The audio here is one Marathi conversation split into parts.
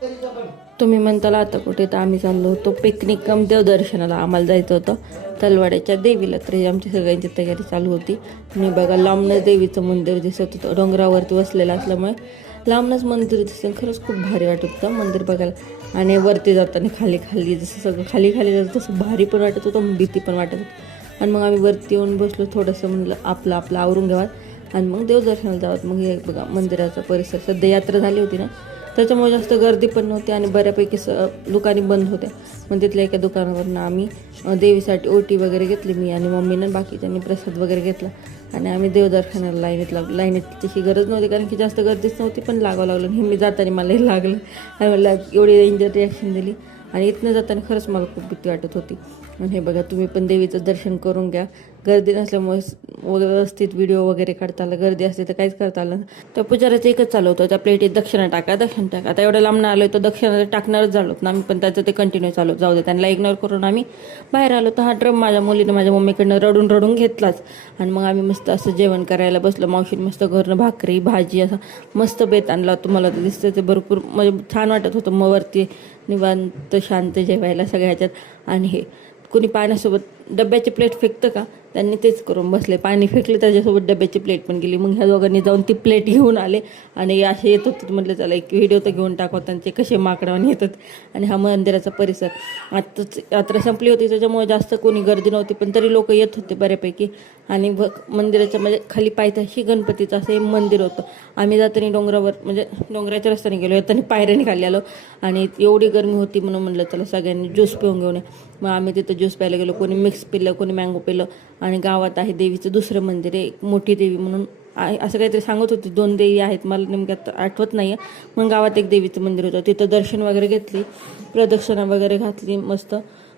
तुम्ही म्हणताल आता कुठे, तर आम्ही चाललो होतो पिकनिक कम देवदर्शनाला. आम्हाला जायचं होतं तलवाड्याच्या देवीला, तर आमची सगळ्यांची तयारी चालू होती. आणि बघा लांबनच देवीचं मंदिर दिसत होतं, डोंगरावरती वसलेलं असल्यामुळे लांबनच मंदिर दिसतं. खरंच खूप भारी वाटत होतं मंदिर बघायला. आणि वरती जाताना खाली खाली जसं सगळं खाली खाली जातं तसं भारी पण वाटत होतं, भीती पण वाटत होती. आणि मग आम्ही वरती येऊन बसलो, थोडंसं म्हणलं आपलं आपलं आवरून घ्यावं आणि मग देवदर्शनाला जावं. मग हे बघा मंदिराचा परिसर, सध्या यात्रा झाली होती ना, त्याच्यामुळे जास्त गर्दी पण नव्हती आणि बऱ्यापैकी दुकाने बंद होत्या. मग तिथल्या एका दुकानावरून आम्ही देवीसाठी ओटी वगैरे घेतली, मी आणि मम्मीनं. बाकीच्यांनी प्रसाद वगैरे घेतला आणि आम्ही देवदर्शनाला लाईनीत लागलो. लाईनीत तशी गरज नव्हती कारण की जास्त गर्दीच नव्हती, पण लागावं लागलं. हे मी जाताना मलाही लागलं आणि मला एवढी डेंजर रिॲक्शन दिली. आणि इथनं जाताना खरंच मला खूप भीती वाटत होती. आणि हे बघा तुम्ही पण देवीचं दर्शन करून घ्या. गर्दी नसल्यामुळे व्यवस्थित व्हिडिओ वगैरे काढता आलं, गर्दी असते तर काहीच करता आलं. तर पुजाराचं एकच चालू होतं, त्या प्लेटीत दक्षिणा टाका दक्षिणा टाका. आता एवढं लांब आलो तर दक्षिणा टाकणारच झालो ना आम्ही, पण त्याचं ते कंटिन्यू चालू जाऊ दे. त्यांना इग्नोर करून आम्ही बाहेर आलो. तर हा ड्रम माझ्या मुलीनं माझ्या मम्मीकडनं रडून रडून घेतलाच. आणि मग आम्ही मस्त असं जेवण करायला बसलो. मावशीने मस्त घरनं भाकरी भाजी असा मस्त बेत आणला. तुम्हाला तर दिसतं ते भरपूर म्हणजे छान वाटत होतं. मग वरती निवांत शांत जेवायला सगळ्या ह्याच्यात. आणि हे कोणी पाण्यासोबत डब्याची प्लेट फेकतं का, त्यांनी तेच करून बसले. पाणी फेकले त्याच्यासोबत डब्याची प्लेट पण गेली. मग ह्या दोघांनी जाऊन ती प्लेट घेऊन आले आणि असे येत होते. म्हटलं चला एक व्हिडिओ तर घेऊन टाकू त्यांचे कसे माकडावून येतात. आणि हा मंदिराचा परिसर, आत्ताच यात्रा संपली होती त्याच्यामुळे जास्त कोणी गर्दी नव्हती, पण तरी लोक येत होते बऱ्यापैकी. आणि मंदिराच्या म्हणजे खाली पायथ्याशी गणपतीचं असं एक मंदिर होतं. आम्ही जाताना डोंगरावर म्हणजे डोंगराच्या रस्त्याने गेलो, येताना पायऱ्याने खाली आलो. आणि एवढी गरमी होती म्हणून म्हणलं चला सगळ्यांनी ज्यूस पिऊन घेऊन. मग आम्ही तिथं ज्यूस प्यायला गेलो. कोणी मिक्स पिलं, कोणी मँगो पिलं. आणि गावात आहे देवीचं दुसरं मंदिर आहे, मोठी देवी म्हणून आहे असं काहीतरी सांगत होती. 2 देवी आहेत, मला नेमक्यात आठवत नाही आहे. मग गावात एक देवीचं मंदिर होतं, तिथं दर्शन वगैरे घेतली, प्रदक्षिणा वगैरे घातली मस्त.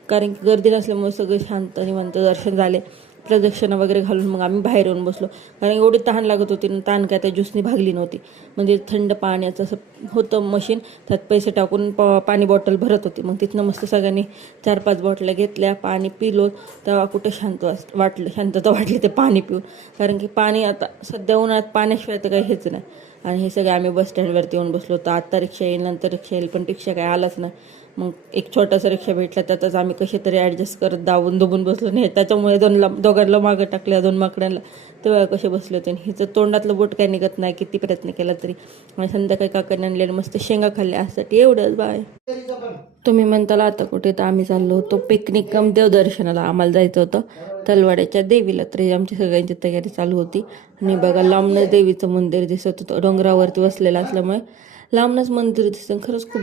कारण की गर्दी नसल्यामुळे सगळे शांत निवांत दर्शन झाले. प्रदक्षिणा वगैरे घालून मग आम्ही बाहेर येऊन बसलो, कारण एवढी तहान लागत होती. तहान काय त्या ज्यूसनी भागली नव्हती. म्हणजे थंड पाण्याचं असं होतं मशीन, त्यात पैसे टाकून पाणी बॉटल भरत होती. मग तिथनं मस्त सगळ्यांनी 4-5 बॉटल्या घेतल्या, पाणी पिलो. तेव्हा कुठं शांतता वाटली ते पाणी पिऊन. कारण की पाणी आता सध्या उन्हाळ्यात पाण्याशिवाय तर काही हेच नाही. आणि हे सगळे आम्ही बस स्टँडवरती येऊन बसलो होतो. आत्ता रिक्षा येईल, नंतर रिक्षा येईल, पण रिक्षा काय आलाच नाही. मग एक छोटासा रिक्षा भेटला, त्यातच आम्ही कसे तरी ॲडजस्ट करत दाबून दुबून बसलो. नाही त्याच्यामुळे दोघांना मागं टाकल्या, 2 माकडांना. तेव्हा कसे बसले होते. हिचं तोंडातलं बोट काय निघत नाही किती प्रयत्न केला तरी. आणि संध्याकाळी काकाने आणलेलं मस्त शेंगा खाल्ल्या. यासाठी एवढंच बाय. तुम्ही म्हणताल आता कुठे, तर आम्ही चाललो होतो पिकनिक कम देवदर्शनाला. आम्हाला जायचं होतं तलवाड्याच्या देवीला, तर आमची सगळ्यांची तयारी चालू होती. आणि बघा लांबनच देवीचं मंदिर दिसत होतं, डोंगरावरती वसलेलं असल्यामुळे लांबनच मंदिर दिसतं. खरंच खूप